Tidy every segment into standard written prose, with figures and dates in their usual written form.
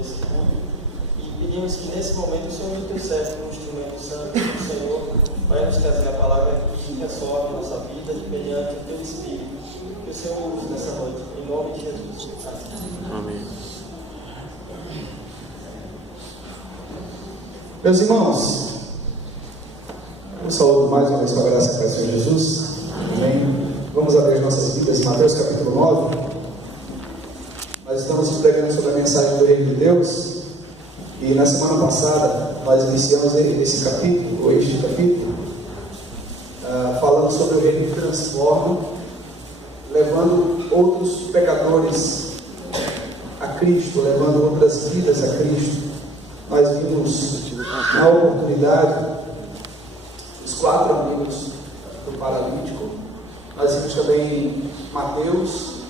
desse culto. E pedimos que nesse momento o Senhor intercede como instrumento santo do Senhor, vai nos trazer a palavra que ressoa a nossa vida mediante o teu Espírito. Que o Senhor use nessa noite, em nome de Jesus. Amém. Meus irmãos, eu saúdo mais uma vez com a graça do Senhor Jesus. Amém. Vamos abrir nossas vidas em Mateus capítulo 9. Nós estamos pregando sobre a mensagem do Reino de Deus. E na semana passada nós iniciamos este capítulo, falando sobre o Reino que transforma, levando outros pecadores a Cristo, levando outras vidas a Cristo. Nós vimos na oportunidade os 4 amigos do paralítico. Nós vimos também Mateus,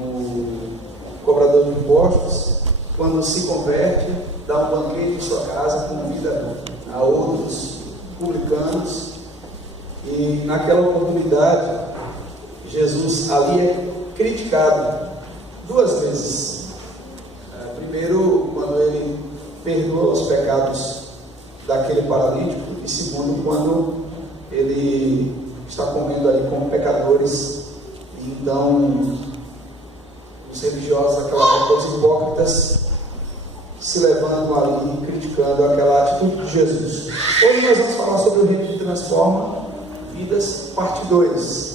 o cobrador de impostos, quando se converte, dá um banquete em sua casa, convida a outros publicanos, e naquela oportunidade Jesus ali é criticado 2 vezes. Primeiro, quando ele perdoa os pecados daquele paralítico, e segundo, quando ele está comendo ali com pecadores. E então os religiosos daquela época, os hipócritas, se levando ali e criticando aquela atitude de Jesus. Hoje nós vamos falar sobre o Reino que Transforma Vidas, parte 2.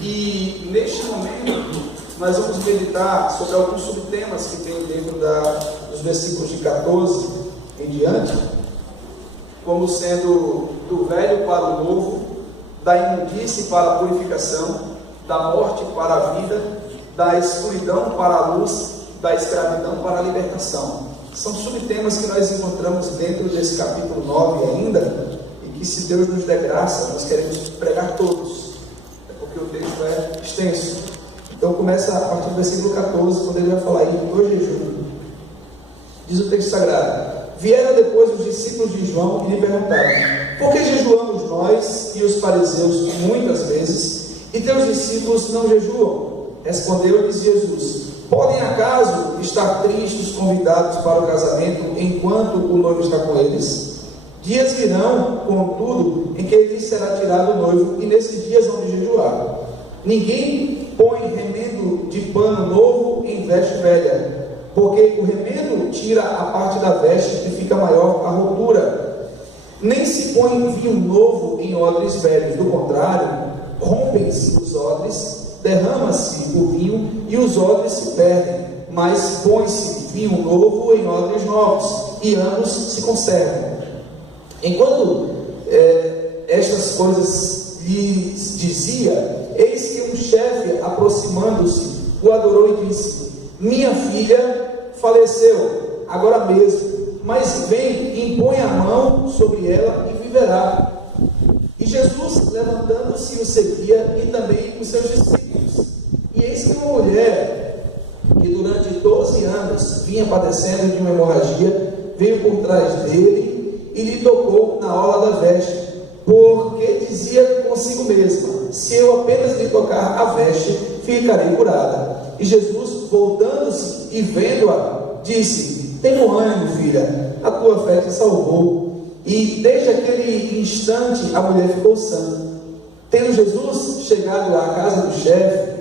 E neste momento nós vamos meditar sobre alguns subtemas que tem dentro dos versículos de 14 em diante, como sendo do velho para o novo, da imundície para a purificação, da morte para a vida, da escuridão para a luz, da escravidão para a libertação. São subtemas que nós encontramos dentro desse capítulo 9 ainda, e que, se Deus nos der graça, nós queremos pregar todos, porque o texto é extenso. Então começa a partir do versículo 14, quando ele vai falar aí do jejum. Diz o texto sagrado: vieram depois os discípulos de João e lhe perguntaram: por que jejuamos nós e os fariseus muitas vezes, e teus discípulos não jejuam? Respondeu-lhes Jesus: podem acaso estar tristes os convidados para o casamento enquanto o noivo está com eles? Dias virão, contudo, em que lhes será tirado o noivo, e nesses dias vão jejuar. Ninguém põe remendo de pano novo em veste velha, porque o remendo tira a parte da veste e fica maior a rotura. Nem se põe vinho novo em odres velhos, do contrário, rompem-se os odres, derrama-se o vinho e os odres se perdem, mas põe-se vinho novo em odres novos, e ambos se conservam. Enquanto estas coisas lhes dizia, eis que um chefe, aproximando-se, o adorou e disse: minha filha faleceu agora mesmo, mas vem e impõe a mão sobre ela e viverá. E Jesus, levantando-se, o seguia, e também os seus discípulos. E eis que uma mulher, que durante 12 anos vinha padecendo de uma hemorragia, veio por trás dele e lhe tocou na orla da veste, porque dizia consigo mesma: se eu apenas lhe tocar a veste, ficarei curada. E Jesus, voltando-se e vendo-a, disse: tenha ânimo, filha, a tua fé te salvou. E desde aquele instante a mulher ficou sã. Tendo Jesus chegado à casa do chefe,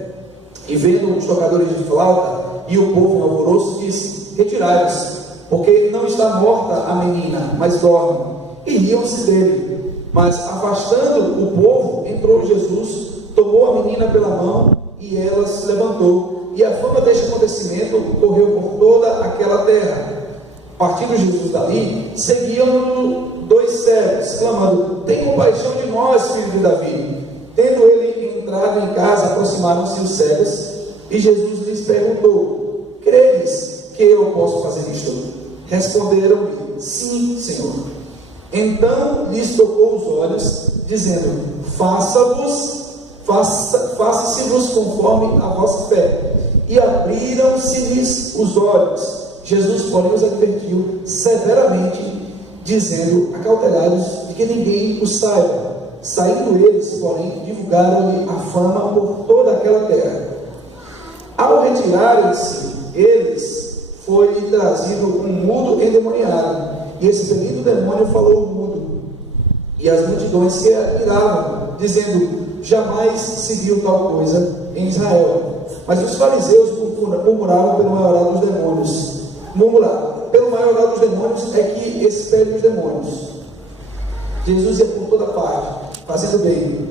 e vendo os tocadores de flauta e o povo no alvoroço, disse: retirai-vos, porque não está morta a menina, mas dorme. E riam-se dele. Mas afastando o povo, entrou Jesus, tomou a menina pela mão, e ela se levantou. E a fama deste acontecimento correu por toda aquela terra. Partindo Jesus dali, seguiam-no 2 cegos, clamando: tem compaixão de nós, filho de Davi. Tendo ele entrado em casa, aproximaram-se os cegos, e Jesus lhes perguntou: credes que eu posso fazer isto? Responderam-lhe: sim, Senhor. Então lhes tocou os olhos, dizendo: faça-se-vos conforme a vossa fé. E abriram-se-lhes os olhos. Jesus, porém, os advertiu severamente, dizendo: acautelai-vos de que ninguém os saiba. Saindo eles, porém, divulgaram-lhe a fama por toda aquela terra. Ao retirarem-se eles, foi-lhe trazido um mudo endemoniado, e expelido o demônio falou o mudo. E as multidões se admiravam, dizendo: jamais se viu tal coisa em Israel. Mas os fariseus murmuravam pelo maioral dos demônios. Pelo maioral dos demônios é que expele os demônios. Jesus ia por toda parte, fazendo bem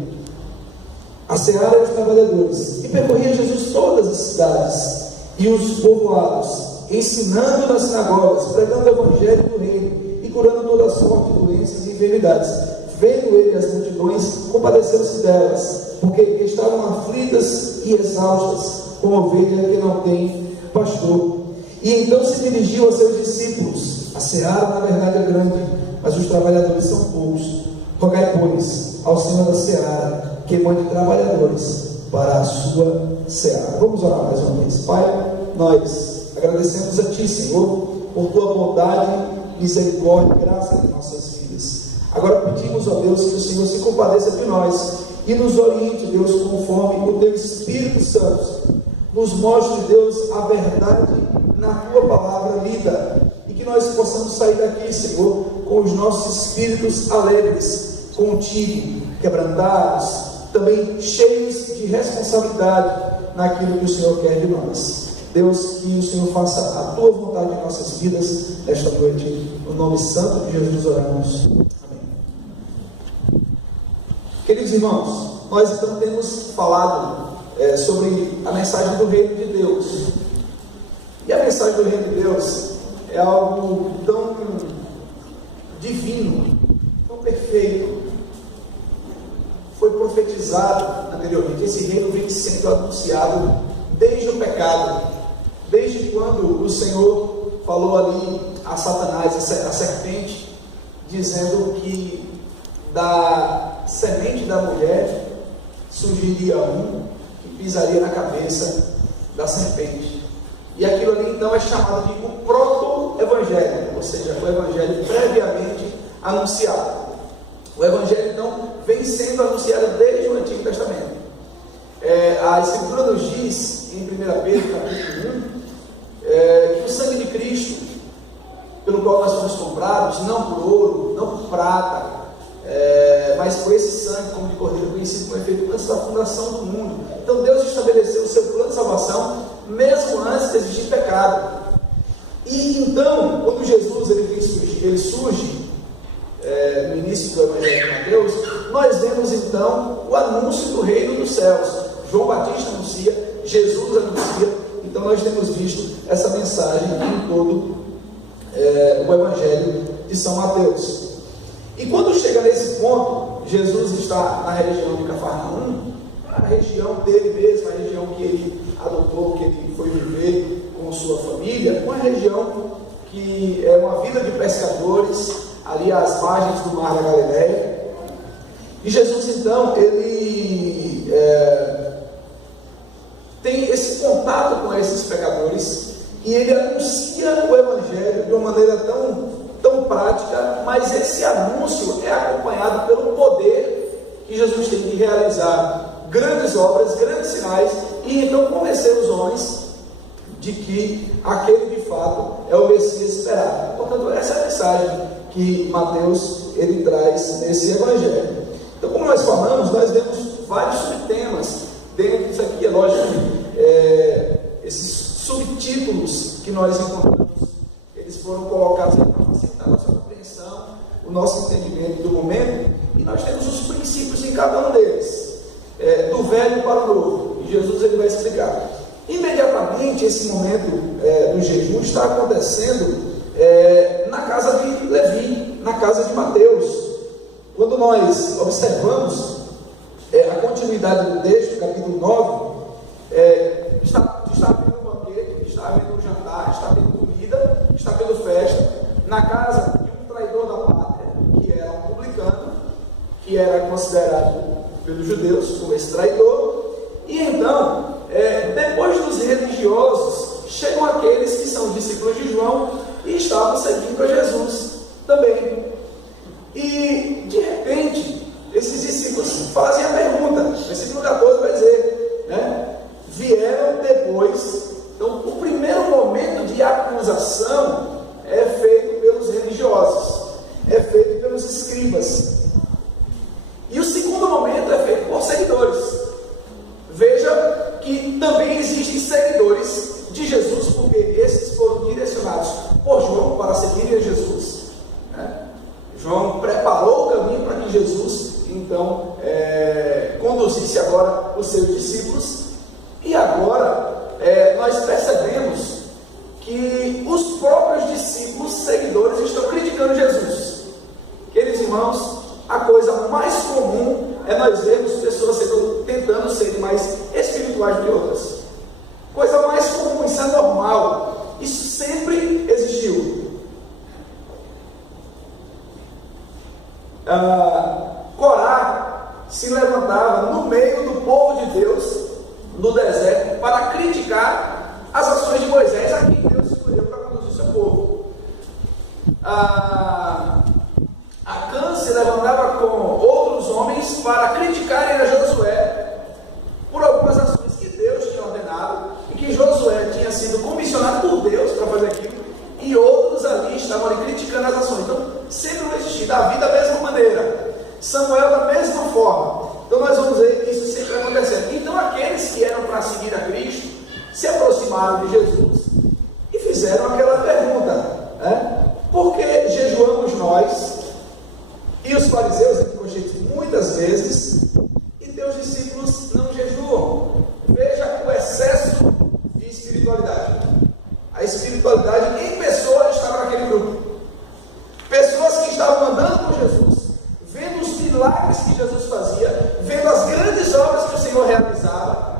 a seara e os trabalhadores. E percorria Jesus todas as cidades e os povoados, ensinando nas sinagogas, pregando o evangelho do reino e curando toda sorte de doenças e enfermidades. Vendo ele as multidões, compadeceu-se delas, porque estavam aflitas e exaustas, como ovelha que não tem pastor. E então se dirigiu a seus discípulos: a seara na verdade é grande, mas os trabalhadores são poucos. Rogai, pois, ao Senhor da seara que mande trabalhadores para a sua seara. Vamos orar mais uma vez. Pai, nós agradecemos a Ti, Senhor, por Tua bondade, misericórdia e graça em nossas vidas. Agora pedimos, ó Deus, que o Senhor se compadeça de nós e nos oriente, Deus, conforme o Teu Espírito Santo. Nos mostre, Deus, a verdade na Tua palavra lida, e que nós possamos sair daqui, Senhor, com os nossos espíritos alegres contigo, quebrantados, também cheios de responsabilidade naquilo que o Senhor quer de nós. Deus, que o Senhor faça a Tua vontade em nossas vidas nesta noite, no nome santo de Jesus oramos. Amém. Queridos irmãos, nós então temos falado sobre a mensagem do reino de Deus. E a mensagem do reino de Deus é algo tão divino, tão perfeito. Foi profetizado anteriormente. Esse reino vem sendo anunciado desde o pecado, desde quando o Senhor falou ali a Satanás, a serpente, dizendo que da semente da mulher surgiria um que pisaria na cabeça da serpente. E aquilo ali então é chamado de o proto-evangelho, ou seja, o evangelho previamente anunciado. O evangelho então vem sendo anunciado desde o Antigo Testamento. A Escritura nos diz, em 1 Pedro capítulo 1, que o sangue de Cristo, pelo qual nós fomos comprados, não por ouro, não por prata, mas por esse sangue como de cordeiro, conhecido como efeito antes da fundação do mundo. Então Deus estabeleceu o seu plano de salvação mesmo antes de existir pecado. E então, quando Jesus ele surge no início do Evangelho de Mateus, nós vemos então o anúncio do reino dos céus. João Batista anuncia, Jesus anuncia. Então nós temos visto essa mensagem em todo o Evangelho de São Mateus. E quando chega nesse ponto, Jesus está na região de Cafarnaum, a região dele mesmo, a região que ele adotou, que ele foi viver com sua família, uma região que é uma vila de pescadores, ali às margens do Mar da Galileia. E Jesus então, ele tem esse contato com esses pecadores, e ele anuncia o Evangelho de uma maneira tão prática, mas esse anúncio é acompanhado pelo poder que Jesus tem de realizar grandes obras, grandes sinais, e então convencer os homens de que aquele de fato é o Messias esperado. Portanto, essa é a mensagem que Mateus ele traz nesse Evangelho. Então, como nós falamos, nós vemos vários subtemas dentro disso aqui. É lógico que esses subtítulos que nós encontramos, eles foram colocados para facilitar a nossa compreensão, o nosso entendimento do momento, e nós temos os princípios em cada um deles, do velho para o novo, e Jesus ele vai explicar. Imediatamente esse momento do jejum está acontecendo na casa de Levi, na casa de Mateus. Quando nós observamos a continuidade do texto, capítulo 9, está havendo um banquete, está havendo um jantar, está havendo comida, está havendo festa, na casa de um traidor da pátria, que era um publicano, que era considerado pelos judeus como esse traidor. E então, depois dos religiosos, chegam aqueles que são discípulos de João e estavam seguindo a Jesus também. E de repente, esses discípulos fazem a pergunta, versículo 14 vai dizer, vieram depois. Então, o primeiro momento de acusar padronização é feito pelos religiosos, é feito pelos escribas. E o segundo momento é feito por seguidores. Veja que também existem seguidores de Jesus, porque esses foram direcionados por João para seguirem a Jesus, né? João preparou o caminho para que Jesus, então, conduzisse agora os seus discípulos. E agora, nós percebemos que os próprios discípulos, seguidores, estão criticando Jesus. Queridos irmãos, a coisa mais comum é nós vermos pessoas tentando ser mais espirituais do que outras. Coisa mais comum, isso é normal. Isso sempre existiu. Corá se levantava no meio do povo de Deus, no deserto, para criticar as ações de Moisés, a quem Deus escolheu para conduzir o seu povo. Acã se levantava com outros homens para criticarem a Josué por algumas ações que Deus tinha ordenado e que Josué tinha sido comissionado por Deus para fazer aquilo, e outros ali estavam ali criticando as ações. Então sempre vai existir. Davi da mesma maneira, Samuel da mesma forma. Então nós vamos ver isso sempre acontecendo. Então aqueles que eram para seguir a Cristo se aproximaram de Jesus e fizeram aquela pergunta, né? Por que jejuamos nós e os fariseus aqui com gente muitas vezes, e teus discípulos não jejuam? Veja o excesso de espiritualidade. A espiritualidade em pessoa estava naquele grupo. Pessoas que estavam andando com Jesus, vendo os milagres que Jesus fazia, vendo as grandes obras que o Senhor realizava,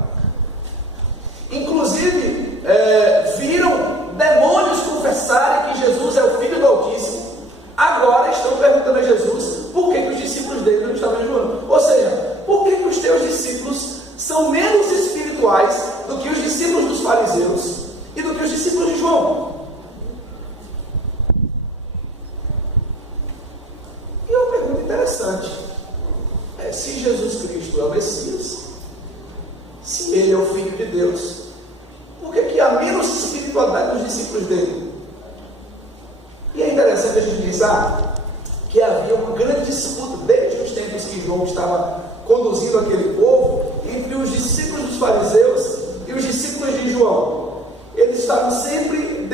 inclusive viram demônios confessarem que Jesus é o Filho do Altíssimo. Agora estão perguntando a Jesus por que os discípulos dele não estavam jejuando. Ou seja, por que os teus discípulos são menos espirituais do que os discípulos dos fariseus e do que os discípulos de João? E uma pergunta interessante: se Jesus Cristo é o Messias, se ele é o Filho de Deus, por que há menos espiritualidade dos discípulos dele? E é interessante a gente pensar que havia uma grande disputa desde os tempos que João estava conduzindo aquele povo entre os discípulos dos fariseus e os discípulos de João. Eles estavam sempre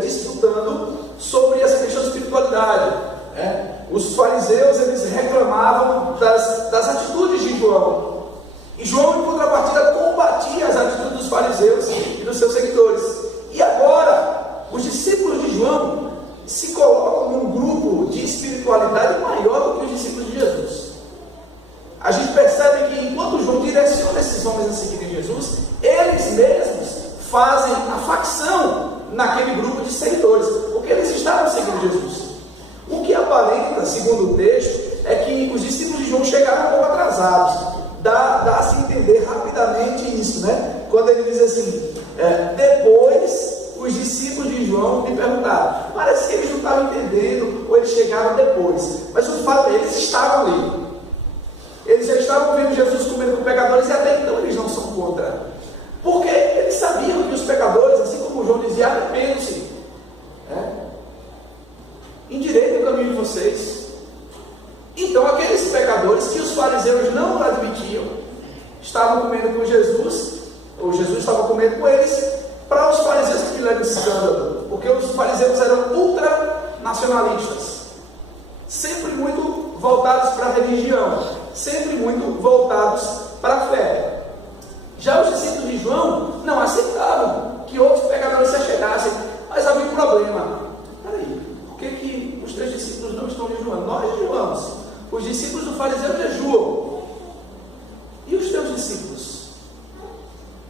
disputando sobre essa questão de espiritualidade, né? Os fariseus, eles reclamavam das atitudes de João, e João, em contrapartida, combatia as atitudes dos fariseus e dos seus seguidores. E agora, os discípulos de João se colocam num grupo de espiritualidade maior do que os discípulos de Jesus. A gente percebe que enquanto João direciona esses homens a seguirem Jesus, eles mesmos fazem a facção naquele grupo de seguidores, porque eles estavam seguindo Jesus. O que aparenta, segundo o texto, é que os discípulos de João chegaram um pouco atrasados. Dá-se a entender rapidamente isso, né? Quando ele diz assim, depois os discípulos de João me perguntaram. Parece que eles não estavam entendendo, ou eles chegaram depois. Mas o fato é, eles estavam ali. Eles já estavam vendo Jesus comendo com pecadores, e até então eles não são contra. Porque eles sabiam que os pecadores, assim como João dizia, arrependam-se. Endireitem o caminho de vocês. Então aqueles pecadores que os fariseus não admitiam, estavam comendo com Jesus, ou Jesus estava comendo com eles. Para os fariseus que fizeram esse escândalo, porque os fariseus eram ultranacionalistas, sempre muito voltados para a religião, sempre muito voltados para a fé. Já os discípulos de João não aceitavam que outros pecadores se achegassem, mas havia um problema. Peraí, por que os teus discípulos não estão jejuando? Nós jejuamos. Os discípulos do fariseu jejuam. E os teus discípulos?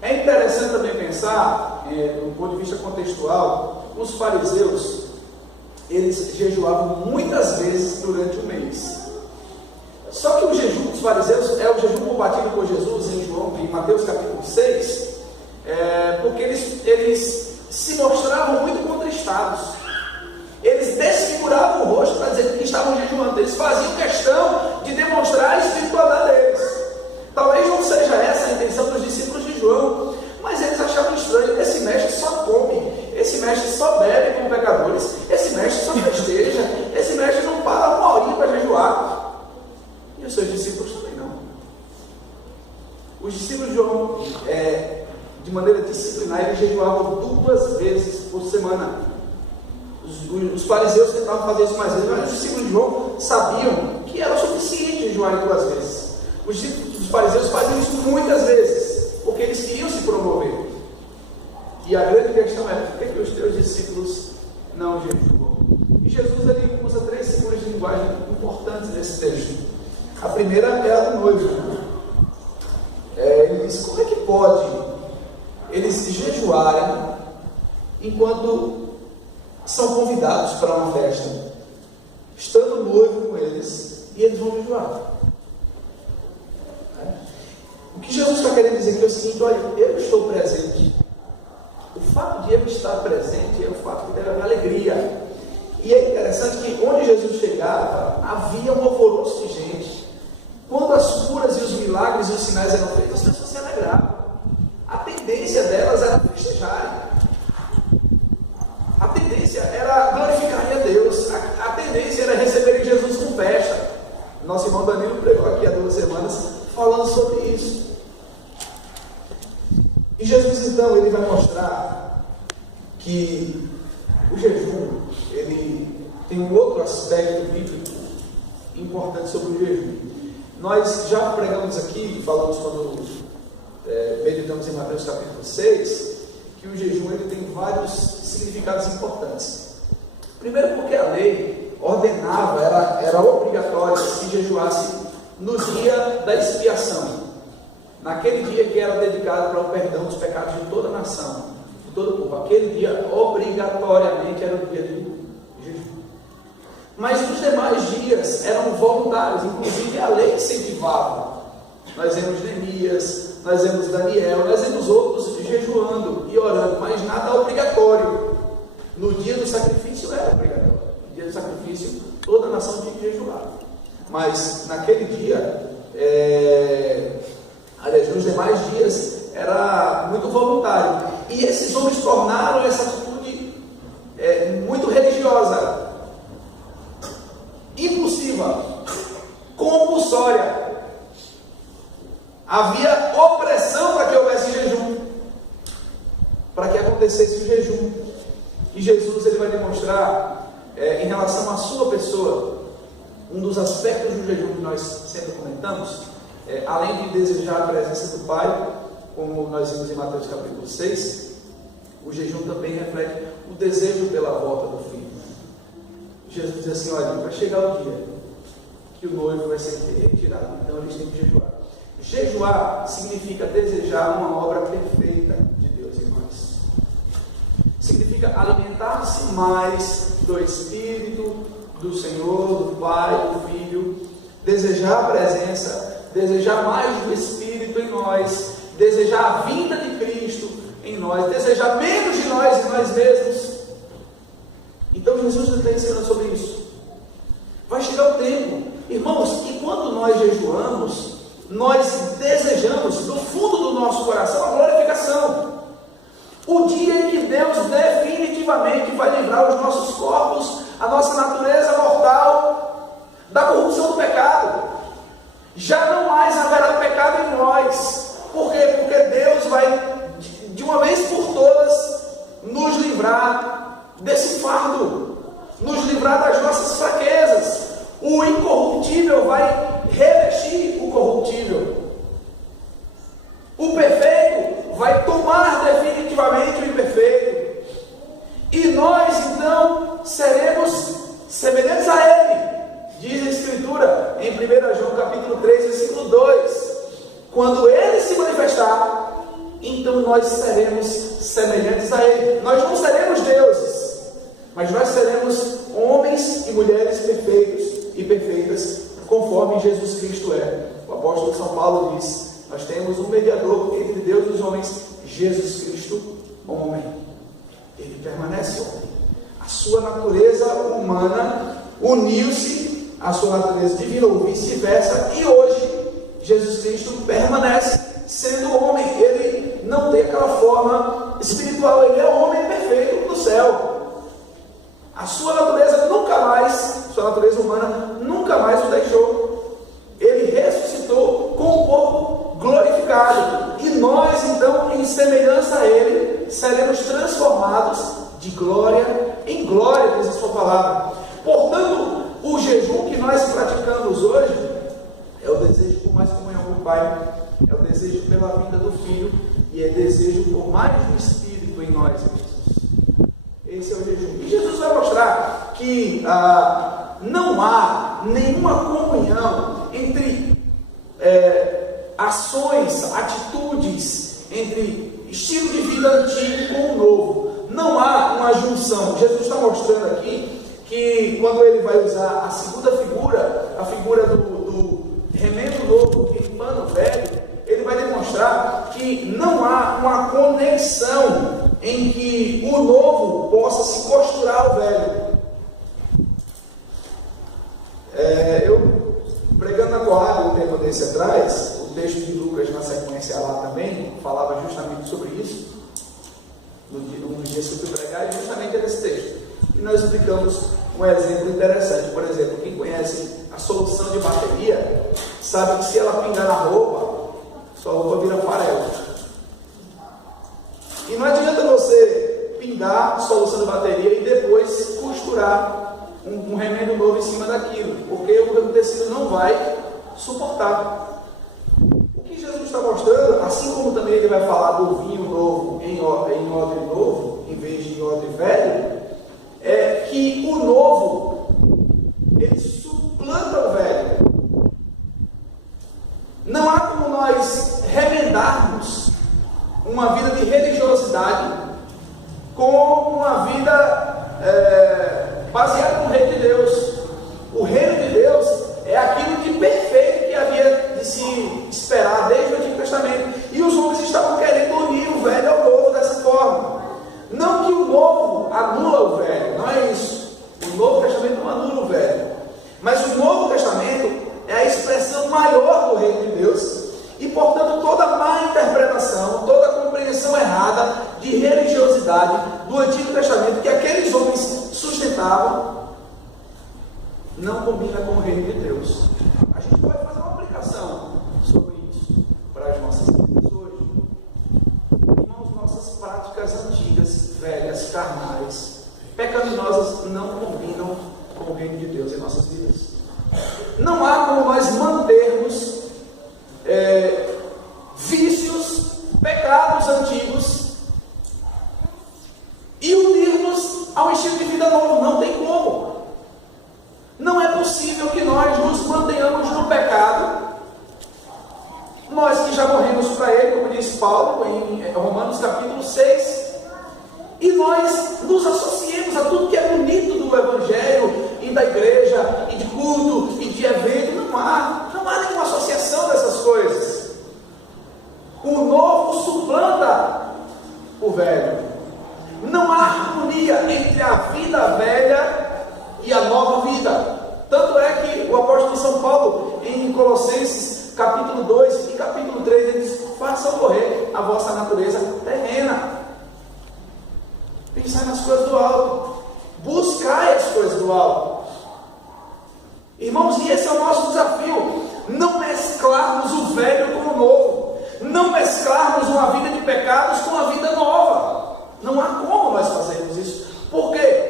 É interessante também pensar, do ponto de vista contextual, os fariseus, eles jejuavam muitas vezes durante o mês. Só que o jejum dos fariseus é o jejum combatido por Jesus em Mateus capítulo 6, porque eles se mostravam muito contristados. Eles desfiguravam o rosto para dizer que estavam jejuando. Eles faziam questão de demonstrar a espiritualidade deles. Talvez não seja essa a intenção dos discípulos de João, mas eles achavam estranho. Esse mestre só come, esse mestre só bebe com pecadores, esse mestre só festeja, esse mestre não para uma horinha para jejuar. E os seus discípulos também não. Os discípulos de João, de maneira disciplinar, eles jejuavam 2 vezes por semana. Os fariseus tentavam fazer isso mais vezes, mas os discípulos de João sabiam que era o suficiente jejuar 2 vezes. Os fariseus faziam isso muitas vezes, porque eles queriam se promover. E a grande questão é, por que os teus discípulos não jejuam? E Jesus ele usa 3 figuras de linguagem importantes nesse texto. A primeira é a do noivo. Ele diz, como é que pode eles jejuarem enquanto são convidados para uma festa, estando noivo com eles, e eles vão jejuar? O que Jesus está querendo dizer aqui é o seguinte: olha, eu estou presente. O fato de eu estar presente é o fato de ter alegria. E é interessante que onde Jesus chegava, havia um alvoroço de gente. Quando as curas e os milagres e os sinais eram feitos, as pessoas se alegravam. A tendência delas era festejarem. A tendência era glorificarem a Deus. A tendência era receberem Jesus com festa. Nosso irmão Danilo pregou aqui há 2 semanas falando sobre isso. E Jesus então ele vai mostrar que o jejum ele tem um outro aspecto bíblico importante sobre o jejum. Nós já pregamos aqui, falamos quando meditamos em Mateus capítulo 6, que o jejum ele tem vários significados importantes. Primeiro porque a lei ordenava, era obrigatório que se jejuasse no dia da expiação, naquele dia que era dedicado para o perdão dos pecados de toda a nação, de todo o povo. Aquele dia obrigatoriamente era o dia de jejum. Mas os demais dias eram voluntários, inclusive a lei incentivava. Nós vemos Neemias, nós vemos Daniel, nós vemos outros jejuando e orando, mas nada obrigatório. No dia do sacrifício era obrigatório. No dia do sacrifício toda a nação tinha que jejuar. Mas naquele dia, aliás, nos demais dias, era muito voluntário. E esses homens tornaram essa atitude muito religiosa, impulsiva, compulsória. Havia opressão para que houvesse jejum, para que acontecesse o jejum. E Jesus ele vai demonstrar, em relação à sua pessoa, um dos aspectos do jejum que nós sempre comentamos, além de desejar a presença do Pai, como nós vimos em Mateus capítulo 6, o jejum também reflete o desejo pela volta do Filho. Jesus diz assim: olha, vai chegar o dia que o noivo vai ser retirado, então eles têm que jejuar. Jejuar significa desejar uma obra perfeita de Deus em nós. Significa alimentar-se mais do Espírito, do Senhor, do Pai, do Filho, desejar a presença, desejar mais do Espírito em nós, desejar a vinda de Cristo em nós, desejar menos de nós em nós mesmos. Então Jesus está ensinando sobre isso. Vai chegar o tempo, irmãos, que quando nós jejuamos, nós desejamos do fundo do nosso coração a glorificação. O dia em que Deus definitivamente vai livrar os nossos corpos, a nossa natureza mortal, da corrupção do pecado. Já não mais haverá pecado em nós. Por quê? Porque Deus vai, de uma vez por todas, nos livrar desse fardo, nos livrar das nossas fraquezas. O incorruptível vai revestir o corruptível. O perfeito vai tomar definitivamente o imperfeito. E nós então seremos semelhantes a Ele. Diz a Escritura em 1 João capítulo 3, versículo 2. Quando Ele se manifestar, então nós seremos semelhantes a Ele. Nós não seremos deuses, mas nós seremos homens e mulheres perfeitos e perfeitas, conforme Jesus Cristo é. O apóstolo São Paulo diz: nós temos um mediador entre Deus e os homens, Jesus Cristo, homem. Ele permanece homem. A sua natureza humana uniu-se à sua natureza divina, ou vice-versa, e hoje Jesus Cristo permanece sendo homem. Ele não tem aquela forma espiritual, ele é homem perfeito no céu. A sua natureza nunca mais, sua natureza humana nunca mais o deixou. Ele ressuscitou com o corpo glorificado. E nós, então, em semelhança a Ele, seremos transformados de glória em glória, diz a sua palavra. Portanto, o jejum que nós praticamos hoje é o desejo por mais comunhão com o Pai, é o desejo pela vida do Filho e é desejo por mais do Espírito em nós, Jesus. Esse é o jejum. E Jesus vai mostrar que não há nenhuma comunhão entre ações, atitudes, entre estilo de vida antigo com o novo. Não há uma junção. Jesus está mostrando aqui que quando ele vai usar a segunda figura, a figura do remendo novo em pano velho, ele vai demonstrar que não há uma conexão em que o novo possa se costurar ao velho. Eu, pregando na Corrada um tempo desse atrás, o texto de Lucas na sequência lá também falava justamente sobre isso. Nos dias que eu fui pregar, e justamente era esse texto. E nós explicamos um exemplo interessante. Por exemplo, quem conhece a solução de bateria sabe que se ela pingar na roupa, sua roupa vira farelo. E não adianta você pingar solução de bateria e depois costurar um remendo novo em cima daquilo, porque o tecido não vai suportar. O que Jesus está mostrando, assim como também ele vai falar do vinho novo em odre novo, em vez de em odre velho, é que o novo, ele suplanta o velho. Não há como nós remendarmos uma vida de religiosidade com uma vida baseada no reino de Deus. O reino de Deus é aquilo de perfeito que havia de se esperar desde o Antigo Testamento. E os homens estavam querendo unir o velho ao novo dessa forma. Não que o novo anula o velho, não é isso. O Novo Testamento não anula o velho. Mas o Novo Testamento é a expressão maior do reino de Deus. E, portanto, toda má interpretação, toda compreensão errada de religiosidade do Antigo Testamento que aqueles homens sustentavam, não combina com o reino de Deus. A gente pode fazer uma aplicação sobre isso para as nossas vidas hoje. Irmãos, nossas práticas antigas, velhas, carnais, pecaminosas, não combinam com o reino de Deus em nossas vidas. Não há como nós mantermos vícios, pecados antigos e unirmos a um estilo de vida novo. Não tem como. Não é possível que nós nos mantenhamos no pecado, nós que já morremos para ele, como diz Paulo em Romanos capítulo 6, e nós nos associemos a tudo que é bonito do Evangelho e da igreja, e de culto, e de evento. Não há nenhuma associação dessas coisas. O novo suplanta o velho. Não há harmonia entre a vida velha e a nova vida. Tanto é que o apóstolo São Paulo, em Colossenses capítulo 2 e capítulo 3, ele diz: façam morrer a vossa natureza terrena. Pensai nas coisas do alto. Buscai as coisas do alto. Irmãos, e esse é o nosso desafio. Não mesclarmos o velho com o novo. Não mesclarmos uma vida de pecados com a vida nova. Não há como nós fazermos isso. Por quê?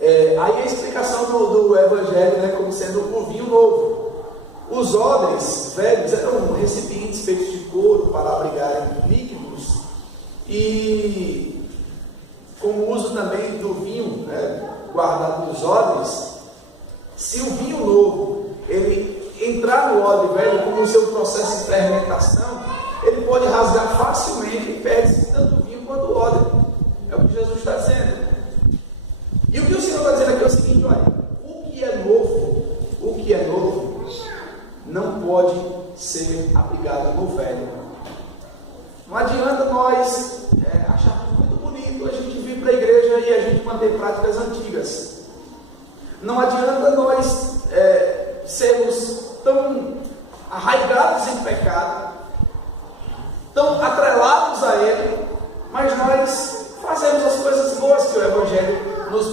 Aí a explicação do Evangelho, né, como sendo o vinho novo. Os odres velhos eram recipientes feitos de couro para abrigarem líquidos, e com o uso também do vinho, né, guardado nos odres, se o vinho novo ele entrar no odre velho, como o seu processo de fermentação, ele pode rasgar facilmente e perde tanto o vinho quanto o odre. É o que Jesus está dizendo. E o que o Senhor está dizendo aqui é o seguinte: olha, o que é novo não pode ser aplicado no velho. Não adianta nós acharmos muito bonito a gente vir para a igreja e a gente manter práticas antigas. Não adianta nós sermos tão arraigados em pecado, tão atrelados a ele, mas nós fazemos as coisas boas que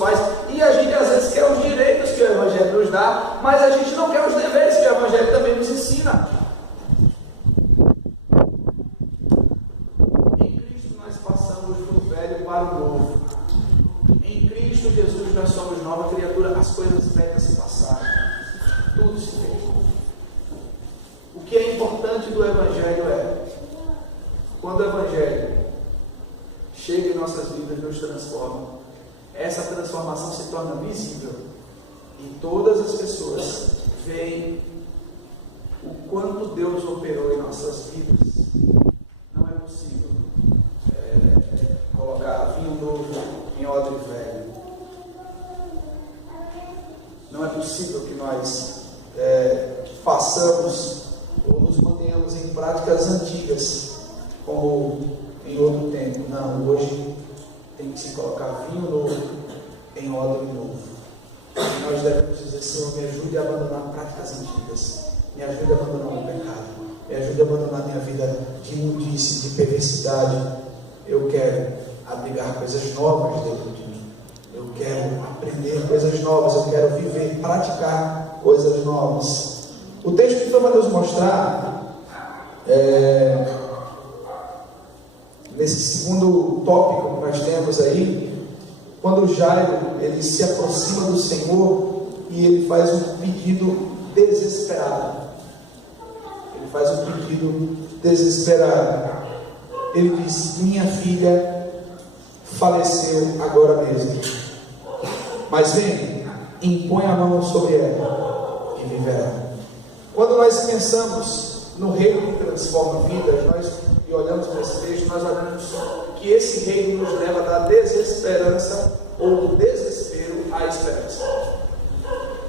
pais, e a gente às vezes quer os direitos que o Evangelho nos dá, mas a gente não quer os deveres que o Evangelho também nos ensina. Em Cristo nós passamos do velho para o novo. Em Cristo Jesus nós somos nova criatura, as coisas velhas se passaram, tudo se fez. O que é importante do Evangelho é, quando o Evangelho chega em nossas vidas, nos transforma, essa transformação se torna visível e todas as pessoas veem o quanto Deus operou em nossas vidas. Não é possível colocar vinho novo em odre velho. Não é possível que nós façamos ou nos mantenhamos em práticas antigas como em outro tempo. Não, hoje tem que se colocar vinho novo em odre novo. E nós devemos dizer: Senhor, me ajude a abandonar práticas antigas, me ajude a abandonar o pecado, me ajude a abandonar minha vida de imundície, de perversidade. Eu quero abrigar coisas novas dentro de mim, eu quero aprender coisas novas, eu quero viver, praticar coisas novas. O texto que vai nos mostrar nesse segundo tópico que nós temos aí, quando Jairo ele se aproxima do Senhor e ele faz um pedido desesperado. Ele faz um pedido desesperado. Ele diz: minha filha faleceu agora mesmo, mas vem, impõe a mão sobre ela e viverá. Quando nós pensamos no reino que transforma vidas, e olhamos para esse texto, nós olhamos que esse reino nos leva da desesperança ou do desespero à esperança.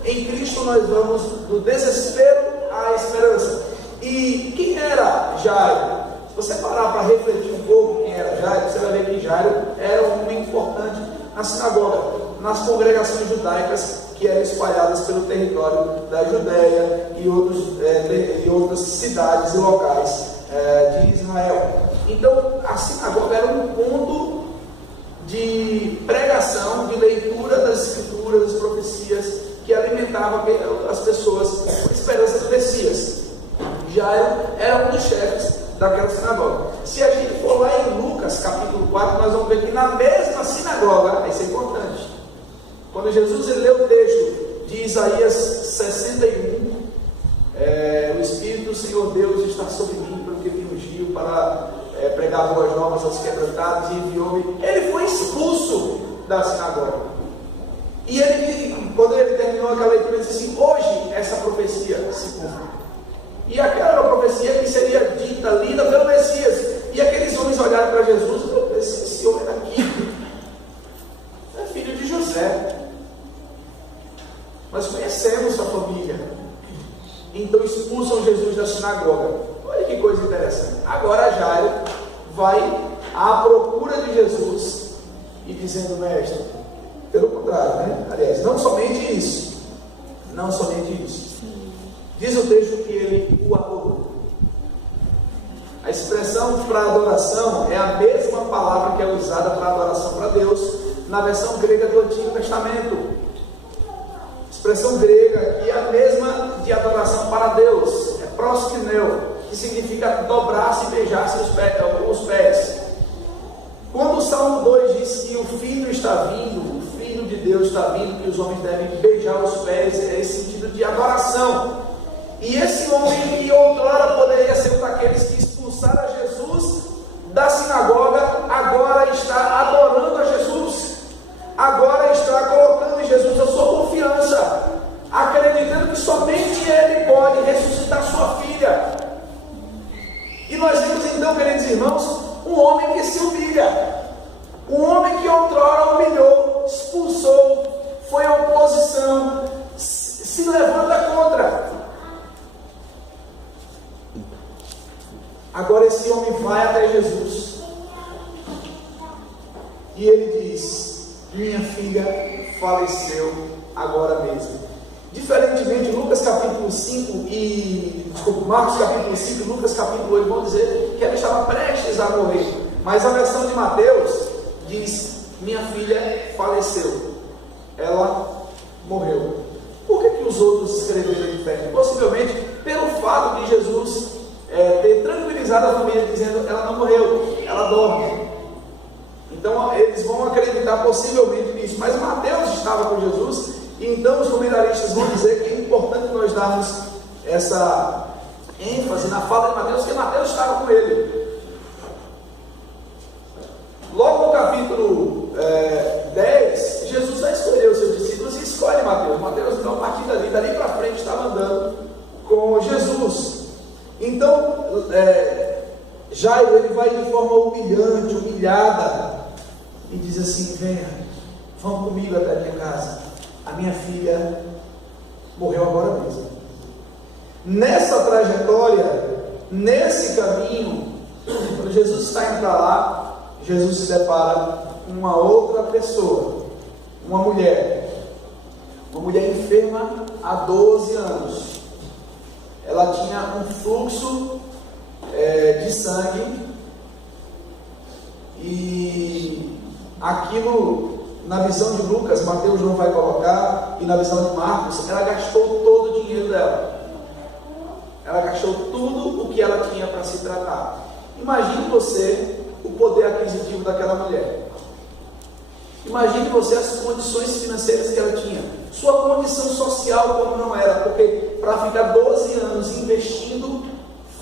Em Cristo nós vamos do desespero à esperança. E quem era Jairo? Se você parar para refletir um pouco quem era Jairo, você vai ver que Jairo era um homem importante na sinagoga, nas congregações judaicas que eram espalhadas pelo território da Judéia e outras cidades e locais de Israel. Então a sinagoga era um ponto de pregação, de leitura das escrituras, das profecias, que alimentava as pessoas com esperança do Messias. Jairo era um dos chefes daquela sinagoga. Se a gente for lá em Lucas capítulo 4, nós vamos ver que na mesma sinagoga, isso é importante, quando Jesus leu o texto de Isaías 61, o Espírito do Senhor Deus está sobre mim, porque me ungiu para pregar boas novas aos quebrantados e enviou-me. Ele foi expulso da sinagoga. E ele, quando ele terminou aquela leitura, ele disse assim: hoje essa profecia se cumpre. E aquela era uma profecia que seria dita, lida pelo Messias. E aqueles homens olharam para Jesus e falaram: esse homem aqui é filho de José. Nós conhecemos sua família. Então expulsam Jesus da sinagoga. Olha que coisa interessante. Agora Jairo vai à procura de Jesus e dizendo: mestre, pelo contrário, né? Aliás, não somente isso. Diz o texto que ele o adorou. A expressão para adoração é a mesma palavra que é usada para adoração para Deus na versão grega do Antigo Testamento. A expressão grega aqui é a mesma de adoração para Deus, é proskineo, que significa dobrar-se e beijar-se os pés. Quando o Salmo 2 diz que o Filho está vindo, o Filho de Deus está vindo, que os homens devem beijar os pés, é esse sentido de adoração. E esse homem que outrora poderia ser um daqueles que expulsaram a Jesus da sinagoga, agora está adorando a Jesus, agora está colocando em Jesus a sua confiança, acreditando que somente Ele pode ressuscitar sua filha. E nós vemos então, queridos irmãos, um homem que se humilha, um homem que outrora humilhou, expulsou, foi à oposição, se levanta contra. Agora esse homem vai até Jesus e ele diz: minha filha faleceu agora mesmo. Diferentemente, Lucas capítulo 5 Marcos capítulo 5 e Lucas capítulo 8 vão dizer que ela estava prestes a morrer, mas a versão de Mateus diz: minha filha faleceu. ela morreu. Por que os outros escreveram inferno? Possivelmente pelo fato de Jesus ter tranquilizado a família, dizendo: ela não morreu, ela dorme. Então eles vão acreditar possivelmente nisso. Mas Mateus estava com Jesus, e então os comentaristas vão dizer que é importante nós darmos essa ênfase na fala de Mateus, porque Mateus estava com ele. Logo no capítulo 10, Jesus vai escolher os seus discípulos e escolhe Mateus. Mateus, então, a partir dali para frente, estava andando com Jesus. Então, Jairo, ele vai de forma humilhante, humilhada, e diz assim: venha, vamos comigo até a minha casa. A minha filha morreu agora mesmo. Nessa trajetória, nesse caminho, quando Jesus está indo para lá, Jesus se depara com uma outra pessoa, uma mulher enferma há 12 anos. Ela tinha um fluxo de sangue, e aquilo, na visão de Lucas, Mateus não vai colocar, e na visão de Marcos, ela gastou todo o dinheiro dela. Ela gastou tudo o que ela tinha para se tratar. Imagine você o poder aquisitivo daquela mulher. Imagine você as condições financeiras que ela tinha, sua condição social como não era, porque para ficar 12 anos investindo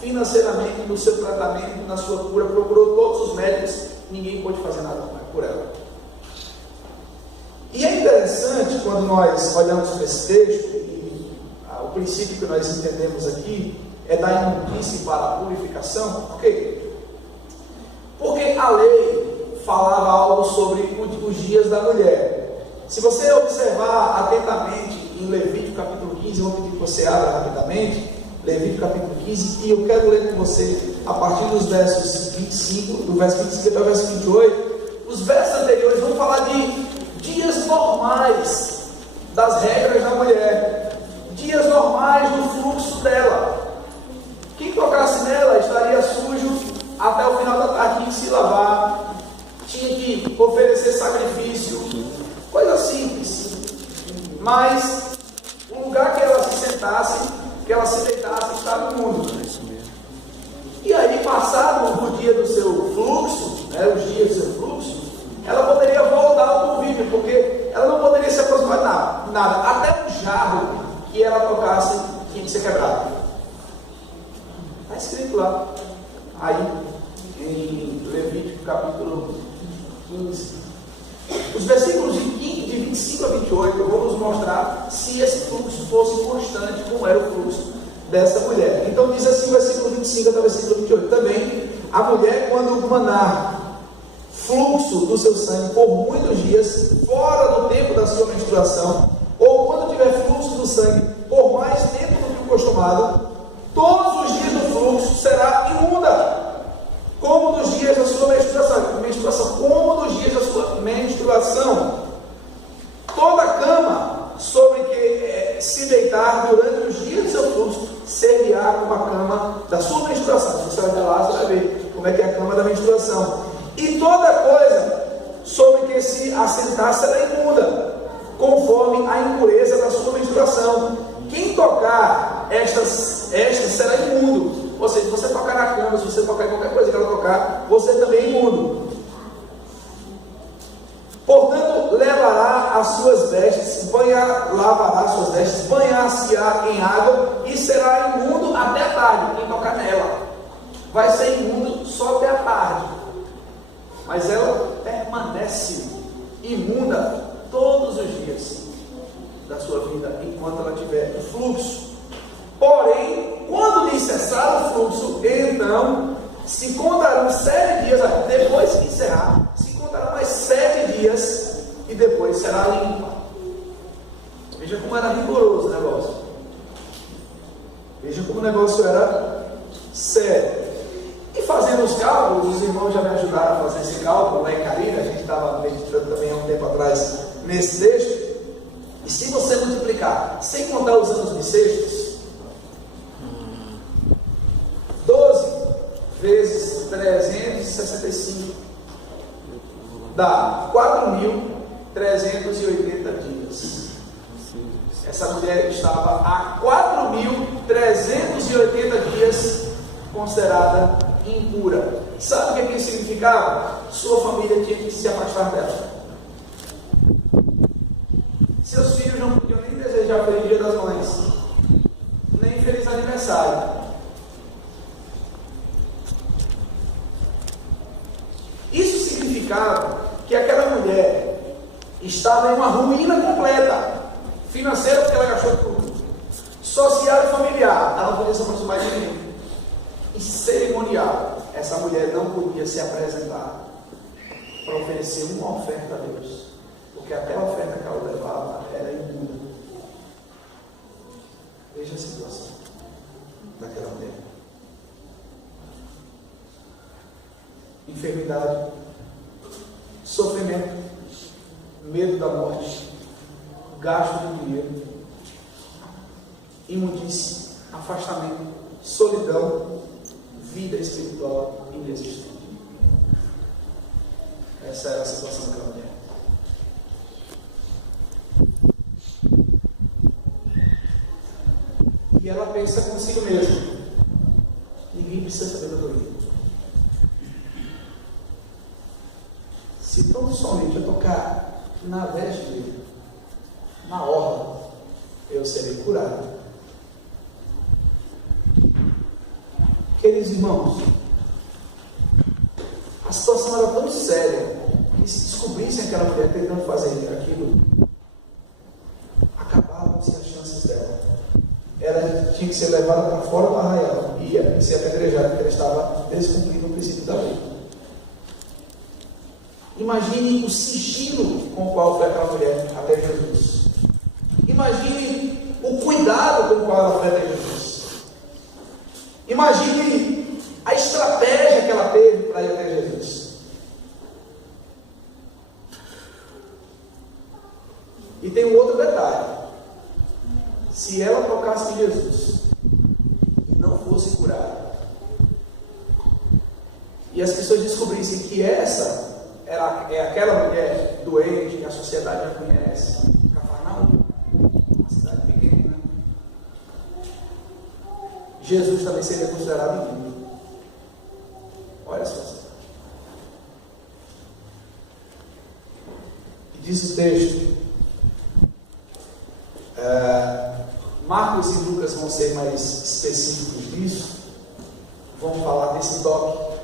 financeiramente no seu tratamento, na sua cura, procurou todos os médicos, ninguém pôde fazer nada por ela. E é interessante quando nós olhamos para esse texto, e o princípio que nós entendemos aqui é da imundície para a purificação. Por quê? Porque a lei falava algo sobre os dias da mulher. Se você observar atentamente em Levítico capítulo 15, eu vou pedir que você abra rapidamente, Levítico capítulo 15, e eu quero ler com você a partir dos versos 25, do verso 25 até o verso 28. Os versos anteriores vão falar de dias normais das regras da mulher, dias normais do fluxo dela. Quem tocasse nela estaria sujo até o final da tarde, tinha que se lavar, tinha que oferecer sacrifício, coisa simples. Mas o lugar que ela se sentasse, que ela se deitasse, estava imundo. E aí, passado o dia do seu fluxo, os dias do seu fluxo, ela poderia voltar ao convívio, porque ela não poderia se aproximar de nada. Até o jarro que ela tocasse tinha que ser quebrado. Está escrito lá, aí, em Levítico capítulo 15. Os versículos de 25 a 28 vão nos mostrar se esse fluxo fosse constante, como era o fluxo dessa mulher. Então diz assim o versículo 25 até o versículo 28. Também a mulher, quando manar fluxo do seu sangue por muitos dias, fora do tempo da sua menstruação, ou quando tiver fluxo do sangue por mais tempo do que o costumado, todos os dias do fluxo será imunda, como nos dias da sua menstruação, como nos dias da sua menstruação. Toda cama sobre que se deitar durante os dias do seu fluxo servirá como a cama da sua menstruação. Se você olhar lá, você vai ver como é que é a cama da menstruação. E toda coisa sobre que se assentar será imunda, conforme a impureza da sua menstruação. Quem tocar estas será imundo. Ou seja, se você tocar na cama, se você tocar em qualquer coisa que ela tocar, você também é imundo. Portanto, levará as suas vestes, lavará as suas vestes, banhar-se-á em água e será imundo até a tarde. Quem tocar nela vai ser imundo só até a tarde, mas ela permanece imunda todos os dias da sua vida, enquanto ela tiver fluxo. Porém, quando lhe cessar o fluxo, então se contarão 7 dias, depois que encerrar, se contarão mais 7 dias, e depois será limpa. Veja como era rigoroso o negócio. Veja como o negócio era sério. E fazendo os cálculos, os irmãos já me ajudaram a fazer esse cálculo lá em Carina, a gente estava meditando também há um tempo atrás nesse texto. E se você multiplicar, sem contar os anos bissextos, 12 vezes 365 dá 4.365 380 dias. Essa mulher estava há 4.380 dias considerada impura. Sabe o que isso significava? Sua família tinha que se afastar dela. Seus filhos não podiam nem desejar feliz Dia das Mães, nem feliz aniversário. Isso significava que aquela mulher estava em uma ruína completa, financeira, porque ela gastou tudo, social e familiar, ela não podia se aproximar de ninguém, e cerimonial, essa mulher não podia se apresentar para oferecer uma oferta a Deus, porque até a oferta que ela levava era imunda. Veja a situação daquela mulher: enfermidade, sofrimento, medo da morte, gasto de dinheiro, imundície, afastamento, solidão, vida espiritual inexistente. Essa era a situação daquela mulher. E ela pensa consigo mesma: ninguém precisa saber da dor. Se tão somente eu tocar na veste dele, na orla, eu serei curado. Queridos irmãos, a situação era tão séria que, se descobrissem aquela mulher tentando fazer aquilo, acabavam-se as chances dela. Ela tinha que ser levada para fora do arraial e ia ser apedrejada, porque ela estava descumprindo o princípio da lei. Imagine o sigilo com o qual foi aquela mulher até Jesus. Imagine o cuidado com o qual ela foi até Jesus. Imagine a estratégia que ela teve para ir até Jesus. E tem um outro detalhe: se ela tocasse em Jesus e não fosse curada, e as pessoas descobrissem que essa é aquela mulher doente que a sociedade já conhece, Cafarnaum, uma cidade pequena, Jesus também seria considerado impuro. Olha só. E diz o texto, Marcos e Lucas vão ser mais específicos disso, vão falar desse toque,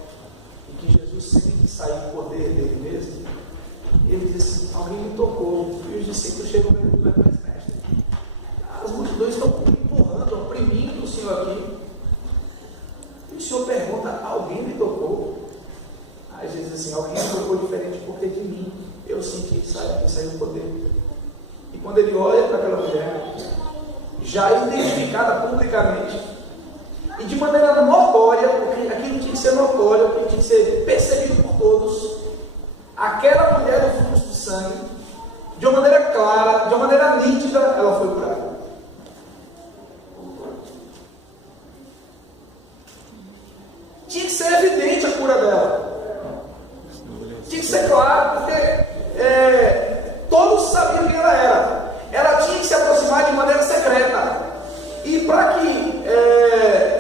e que Jesus sempre que sair o poder dele mesmo, ele diz assim: alguém me tocou. E os discípulos chegam para ele: mas mestre, as multidões estão empurrando, oprimindo o Senhor aqui, e o Senhor pergunta: alguém me tocou? Aí Jesus diz assim: alguém me tocou diferente, porque de mim eu senti que saiu o poder. E quando ele olha para aquela mulher, já identificada publicamente, e de maneira notória, porque aquilo tinha que ser notório, aquilo tinha que ser percebido por todos, aquela mulher do fluxo de sangue, de uma maneira clara, de uma maneira nítida, ela foi curada. Tinha que ser evidente a cura dela, tinha que ser claro, porque todos sabiam quem ela era. Ela tinha que se aproximar de maneira secreta, e para que